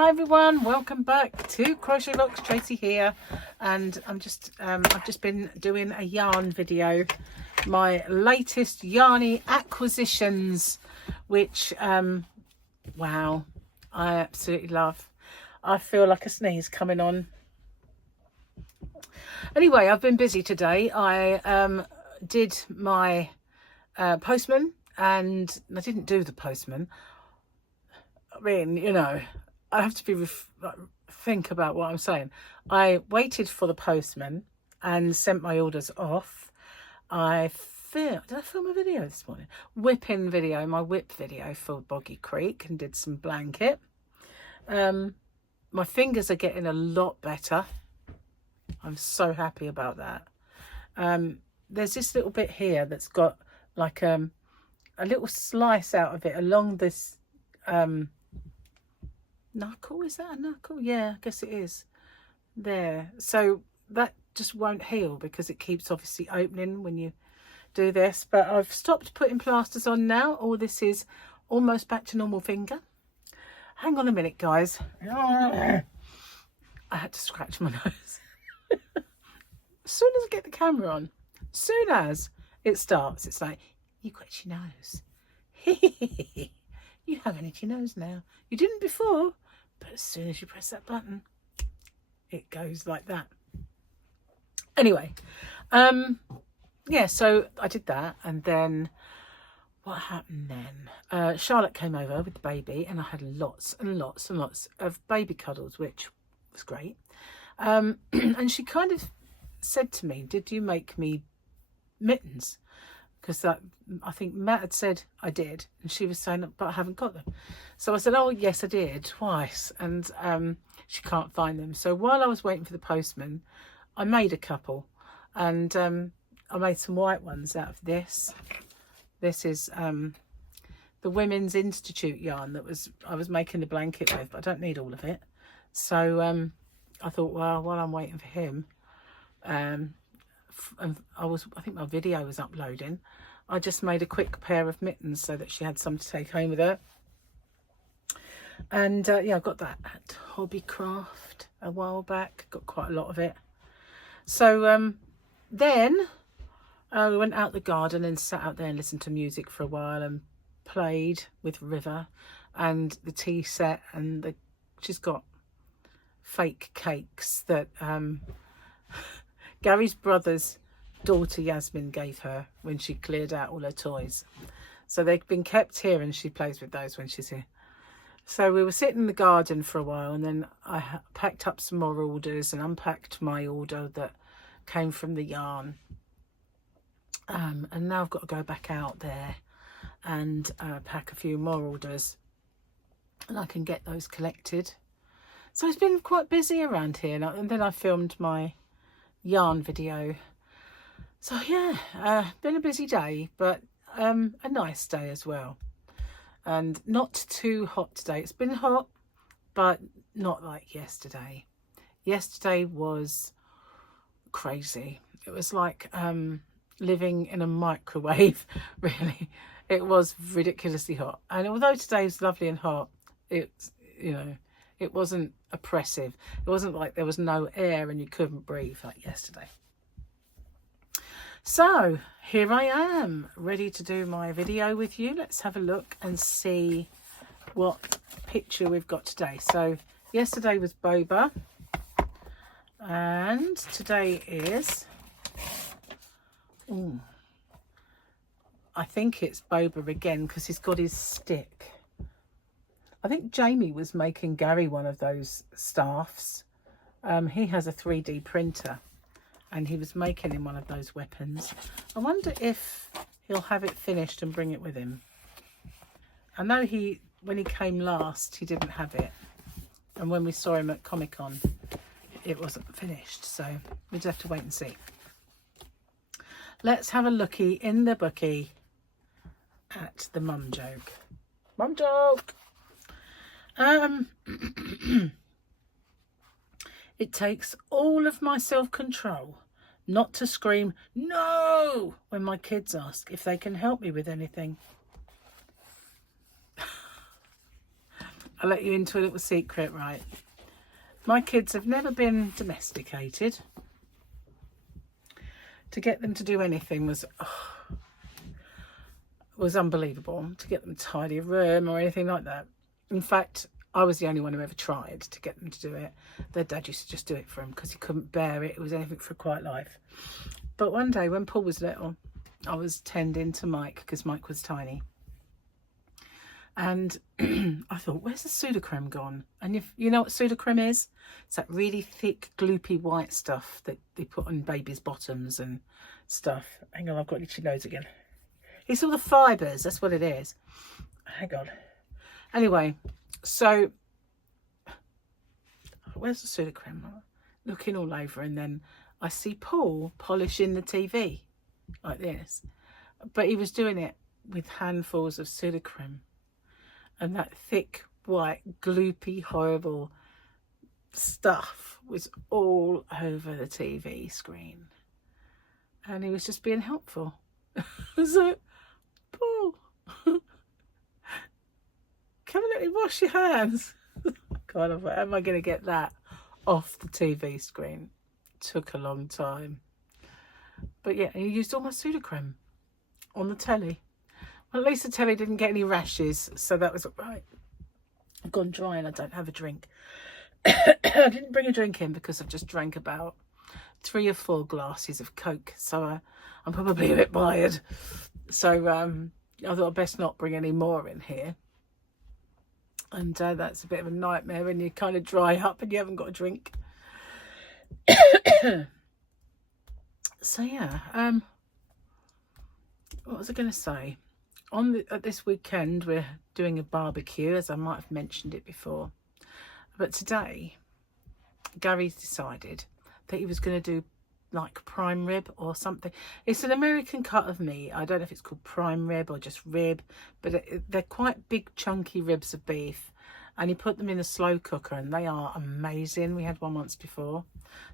Hi everyone, welcome back to Crochet Locks. Tracy here, and I've just been doing a yarn video, my latest yarny acquisitions, which wow, I absolutely love. I feel like a sneeze coming on. Anyway, I've been busy today. I did my postman, and I didn't do the postman. I mean, you know, I have to think about what I'm saying. I waited for the postman and sent my orders off. Did I film a video this morning? Whipping video, my whip video for Boggy Creek, and did some blanket. My fingers are getting a lot better. I'm so happy about that. There's this little bit here that's got like a little slice out of it along this knuckle. Is that a knuckle? Yeah, I guess it is. There. So that just won't heal because it keeps obviously opening when you do this. But I've stopped putting plasters on now. All this is almost back to normal finger. Hang on a minute, guys. I had to scratch my nose. As soon as I get the camera on, as soon as it starts, it's like, you got your nose. You have an itchy nose now. You didn't before, but as soon as you press that button, it goes like that. Anyway, yeah, so I did that, and then what happened then? Charlotte came over with the baby, and I had lots and lots and lots of baby cuddles, which was great. And she kind of said to me, did you make me mittens? Because I think Matt had said I did, and she was saying, but I haven't got them. So I said, oh yes, I did twice, and she can't find them. So while I was waiting for the postman, I made a couple, and I made some white ones out of this. This is the Women's Institute yarn that I was making the blanket with, but I don't need all of it. So I thought, well, while I'm waiting for him, and I think my video was uploading, I just made a quick pair of mittens so that she had some to take home with her. And yeah, I got that at Hobbycraft a while back, got quite a lot of it. So then we went out the garden and sat out there and listened to music for a while and played with River and the tea set, and she's got fake cakes that Gary's brother's daughter Yasmin gave her when she cleared out all her toys. So they've been kept here, and she plays with those when she's here. So we were sitting in the garden for a while, and then I packed up some more orders and unpacked my order that came from the yarn. And now I've got to go back out there and pack a few more orders, and I can get those collected. So it's been quite busy around here, and then I filmed my yarn video. So yeah, been a busy day, but a nice day as well, and not too hot today. It's been hot, but not like yesterday. Yesterday was crazy. It was like living in a microwave. Really, it was ridiculously hot. And although today is lovely and hot, it's, you know, it wasn't oppressive. It wasn't like there was no air and you couldn't breathe like yesterday. So here I am, ready to do my video with you. Let's have a look and see what picture we've got today. So yesterday was Boba, and today is, I think it's Boba again, because he's got his stick. I think Jamie was making Gary one of those staffs. He has a 3D printer, and he was making him one of those weapons. I wonder if he'll have it finished and bring it with him. I know when he came last, he didn't have it. And when we saw him at Comic-Con, it wasn't finished. So we'll just have to wait and see. Let's have a looky in the bookie at the mum joke. Mum joke! It takes all of my self-control not to scream no when my kids ask if they can help me with anything. I'll let you into a little secret, right? My kids have never been domesticated. To get them to do anything was unbelievable. To get them to tidy a room or anything like that. In fact, I was the only one who ever tried to get them to do it. Their dad used to just do it for them because he couldn't bear it. It was anything for a quiet life. But one day when Paul was little, I was tending to Mike because Mike was tiny. And I thought, where's the Sudocrem gone? And if you know what Sudocrem is, it's that really thick, gloopy white stuff that they put on babies' bottoms and stuff. Hang on, I've got an itchy nose again. It's all the fibres, that's what it is. Hang on. Anyway, so where's the Sudocrem? Looking all over, and then I see Paul polishing the TV like this. But he was doing it with handfuls of Sudocrem. And that thick, white, gloopy, horrible stuff was all over the TV screen. And he was just being helpful. So, Paul, come and let me wash your hands. God, how am I going to get that off the TV screen? Took a long time. But yeah, he used all my Sudocrem on the telly. Well, at least the telly didn't get any rashes, so that was all right. I've gone dry and I don't have a drink. I didn't bring a drink in because I've just drank about 3 or 4 glasses of Coke, so I'm probably a bit tired. So I thought I'd best not bring any more in here. And that's a bit of a nightmare when you kind of dry up and you haven't got a drink. So yeah, what was I going to say? This weekend we're doing a barbecue, as I might have mentioned it before, but today Gary's decided that he was going to do like prime rib or something. It's an American cut of meat. I don't know if it's called prime rib or just rib, but they're quite big chunky ribs of beef, and he put them in a slow cooker and they are amazing. We had one once before,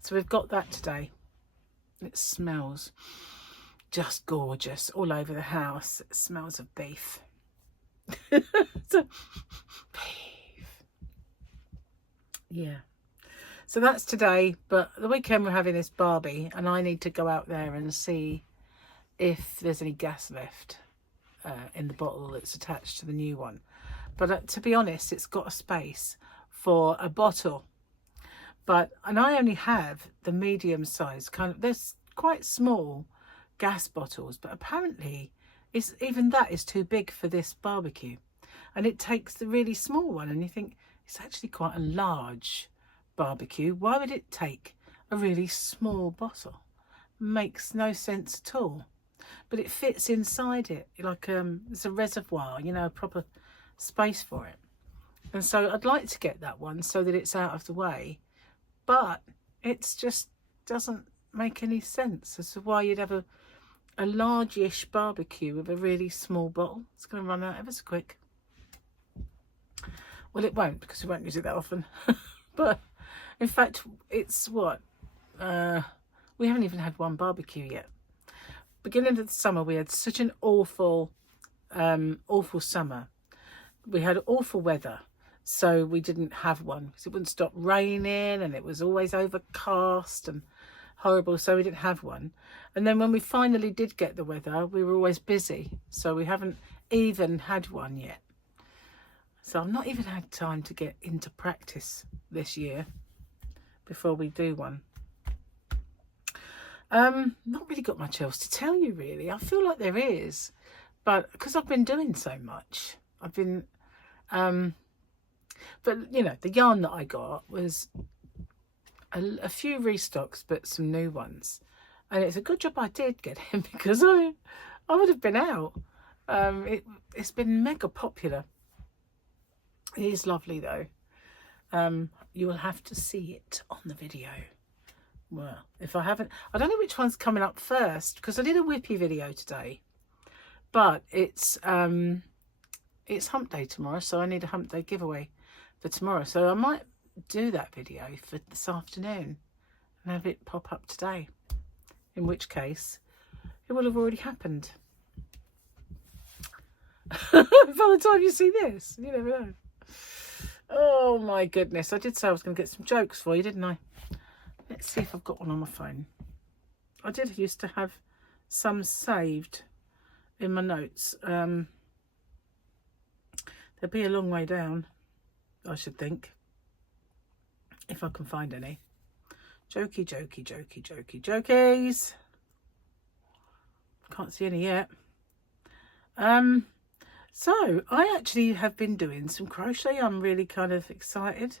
so we've got that today. It smells just gorgeous all over the house. It smells of beef. So, beef. Yeah. So that's today, but the weekend we're having this Barbie, and I need to go out there and see if there's any gas left in the bottle that's attached to the new one. But to be honest, it's got a space for a bottle. And I only have the medium size kind of. There's quite small gas bottles, but apparently even that is too big for this barbecue, and it takes the really small one, and you think it's actually quite a large barbecue. Why would it take a really small bottle? Makes no sense at all. But it fits inside it like it's a reservoir, you know, a proper space for it. And so I'd like to get that one so that it's out of the way, but it's just doesn't make any sense as to why you'd have a large-ish barbecue with a really small bottle. It's going to run out ever so quick. Well, it won't, because we won't use it that often. But in fact, it's what we haven't even had one barbecue yet. Beginning of the summer, we had such an awful summer. We had awful weather, so we didn't have one because it wouldn't stop raining, and it was always overcast and horrible, so we didn't have one. And then when we finally did get the weather, we were always busy, so we haven't even had one yet. So I've not even had time to get into practice this year before we do one. Not really got much else to tell you, really. I feel like there is, but because I've been doing so much, I've been but you know, the yarn that I got was a few restocks, but some new ones, and it's a good job I did get him, because I would have been out. It's been mega popular. It is lovely though. You will have to see it on the video. Well, if I haven't, I don't know which one's coming up first, because I did a whippy video today, but it's hump day tomorrow, so I need a hump day giveaway for tomorrow, so I might do that video for this afternoon and have it pop up today, in which case it will have already happened by the time you see this. You never know. Oh my goodness. I did say I was going to get some jokes for you, didn't I? Let's see if I've got one on my phone. I did used to have some saved in my notes. They'll be a long way down, I should think, if I can find any. Jokey, jokey, jokey, jokey, jokies. Can't see any yet. So I actually have been doing some crochet. I'm really kind of excited.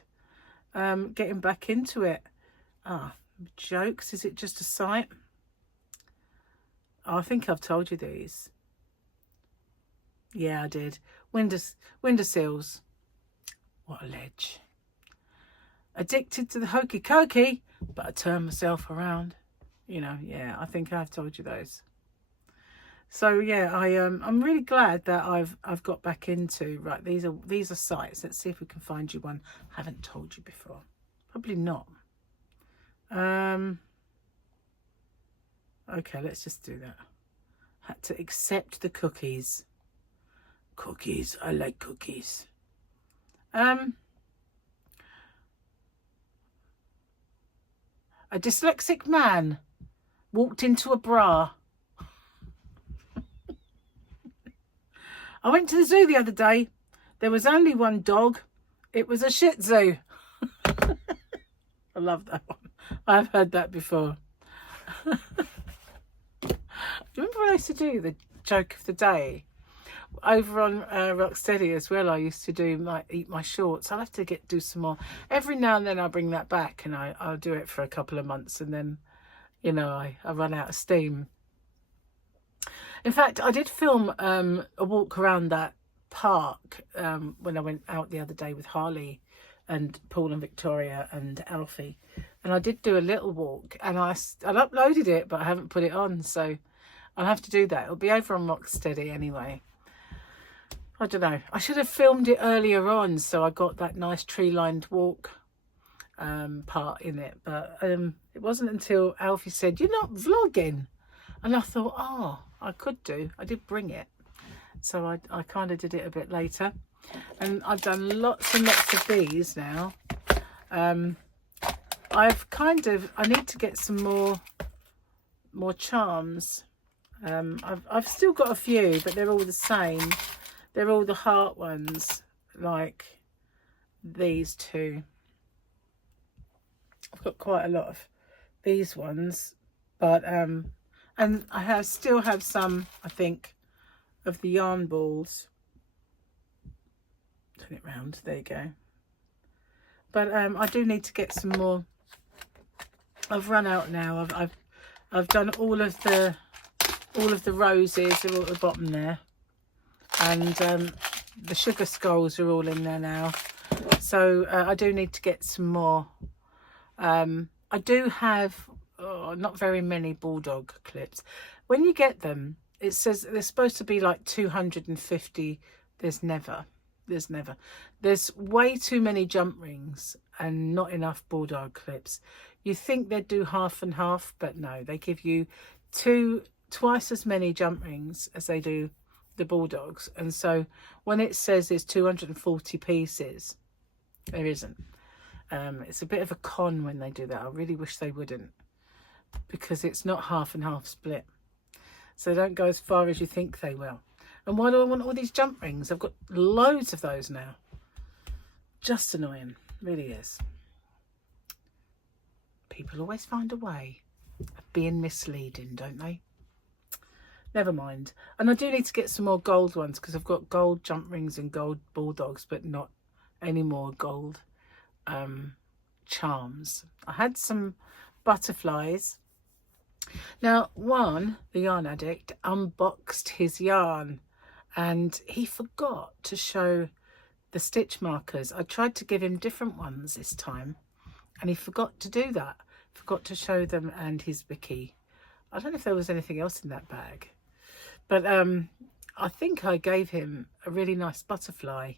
Getting back into it. Jokes. Is it just a site? Oh, I think I've told you these. Yeah, I did. Windowsills. What a ledge. Addicted to the hokey cokey, but I turn myself around. You know, yeah, I think I've told you those. So yeah, I'm really glad that I've got back into, right, these are sites. Let's see if we can find you one I haven't told you before. Probably not. Okay, let's just do that. Had to accept the cookies. Cookies, I like cookies. A dyslexic man walked into a bra. I went to the zoo the other day. There was only one dog. It was a Shih Tzu. I love that one. I've heard that before. Do you remember when I used to do the joke of the day? Over on Rocksteady as well, I used to do eat my shorts. I'll have to do some more. Every now and then I bring that back, and I'll do it for a couple of months, and then, you know, I run out of steam. In fact, I did film a walk around that park when I went out the other day with Harley and Paul and Victoria and Alfie. And I did do a little walk, and I uploaded it, but I haven't put it on. So I'll have to do that. It'll be over on Rocksteady anyway. I don't know. I should have filmed it earlier on, so I got that nice tree-lined walk part in it. But it wasn't until Alfie said, "You're not vlogging." And I thought, oh, I could do. I did bring it. So I kind of did it a bit later. And I've done lots and lots of these now. I need to get some more charms. I've still got a few, but they're all the same. They're all the heart ones, like these two. I've got quite a lot of these ones, but and I still have some, I think, of the yarn balls. Turn it round. There you go. But I do need to get some more. I've run out now. I've done all of the roses. They're all at the bottom there, and the sugar skulls are all in there now. So I do need to get some more. I do have not very many bulldog clips. When you get them, it says they're supposed to be like 250. There's way too many jump rings and not enough bulldog clips. You think they'd do half and half, but no, they give you twice as many jump rings as they do the bulldogs. And so when it says there's 240 pieces, there isn't. It's a bit of a con when they do that. I really wish they wouldn't, because it's not half and half split. So they don't go as far as you think they will. And why do I want all these jump rings? I've got loads of those now. Just annoying, really is. People always find a way of being misleading, don't they? Never mind. And I do need to get some more gold ones, because I've got gold jump rings and gold bulldogs, but not any more gold charms. I had some butterflies. Now, the yarn addict, unboxed his yarn, and he forgot to show the stitch markers. I tried to give him different ones this time, and he forgot to do that. Forgot to show them, and his Bicky. I don't know if there was anything else in that bag, but I think I gave him a really nice butterfly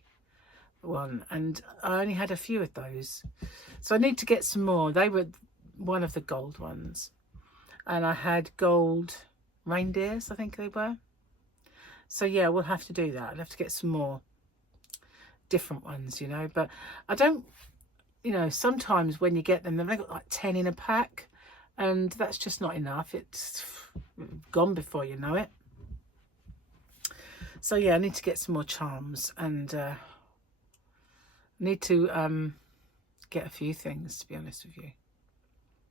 one, and I only had a few of those. So I need to get some more. They were one of the gold ones. And I had gold reindeers, I think they were. So yeah, we'll have to do that. I'll have to get some more. different ones, you know. But I don't, you know, sometimes when you get them, they've got like 10 in a pack, and that's just not enough. It's gone before you know it. So yeah, I need to get some more charms, and need to get a few things, to be honest with you.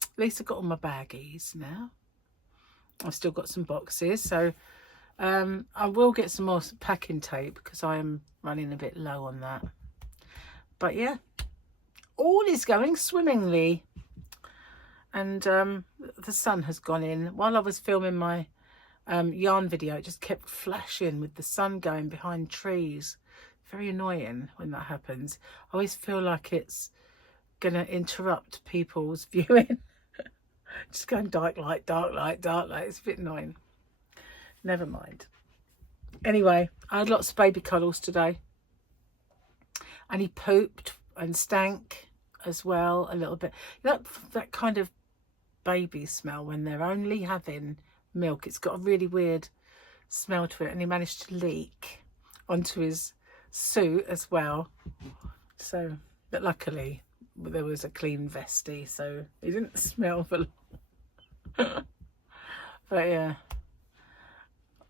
At least I've got all my baggies now. I've still got some boxes, so I will get some more packing tape because I am running a bit low on that. But yeah, all is going swimmingly. And the sun has gone in. While I was filming my yarn video, it just kept flashing with the sun going behind trees. Very annoying when that happens. I always feel like it's going to interrupt people's viewing. Just going dark light, dark light, dark light. It's a bit annoying. Never mind. Anyway, I had lots of baby cuddles today. And he pooped and stank as well a little bit. That kind of baby smell when they're only having milk. It's got a really weird smell to it. And he managed to leak onto his suit as well. So, but luckily there was a clean vestie, so he didn't smell for long. But yeah,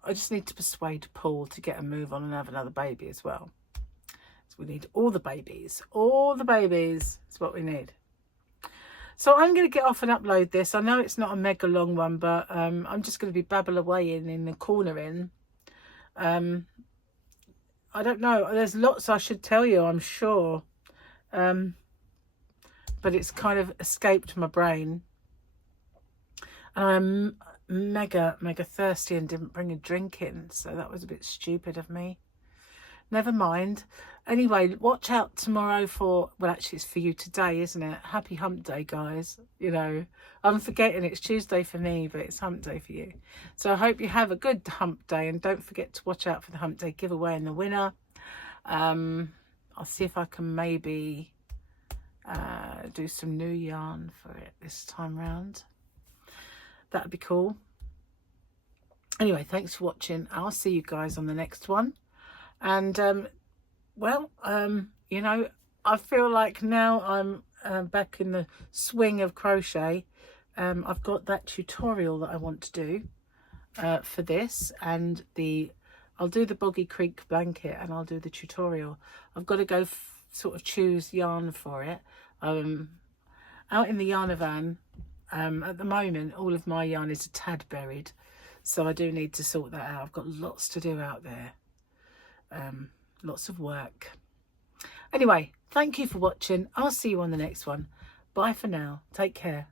I just need to persuade Paul to get a move on and have another baby as well. So we need all the babies. All the babies is what we need. So I'm going to get off and upload this. I know it's not a mega long one, but I'm just going to be babble away in the corner in. I don't know. There's lots I should tell you, I'm sure. But it's kind of escaped my brain. And I'm mega thirsty and didn't bring a drink in. So that was a bit stupid of me. Never mind. Anyway, watch out tomorrow for, well, actually it's for you today, isn't it? Happy hump day, guys. You know, I'm forgetting it's Tuesday for me, but it's hump day for you. So I hope you have a good hump day, and don't forget to watch out for the hump day giveaway and the winner. I'll see if I can maybe do some new yarn for it this time round. That'd be cool. Anyway, thanks for watching. I'll see you guys on the next one. And well, you know, I feel like now I'm back in the swing of crochet. I've got that tutorial that I want to do for this, and I'll do the Boggy Creek blanket, and I'll do the tutorial. I've got to go sort of choose yarn for it. Out in the Yarnavan, at the moment, all of my yarn is a tad buried, so I do need to sort that out. I've got lots to do out there. Lots of work. Anyway, thank you for watching. I'll see you on the next one. Bye for now. Take care.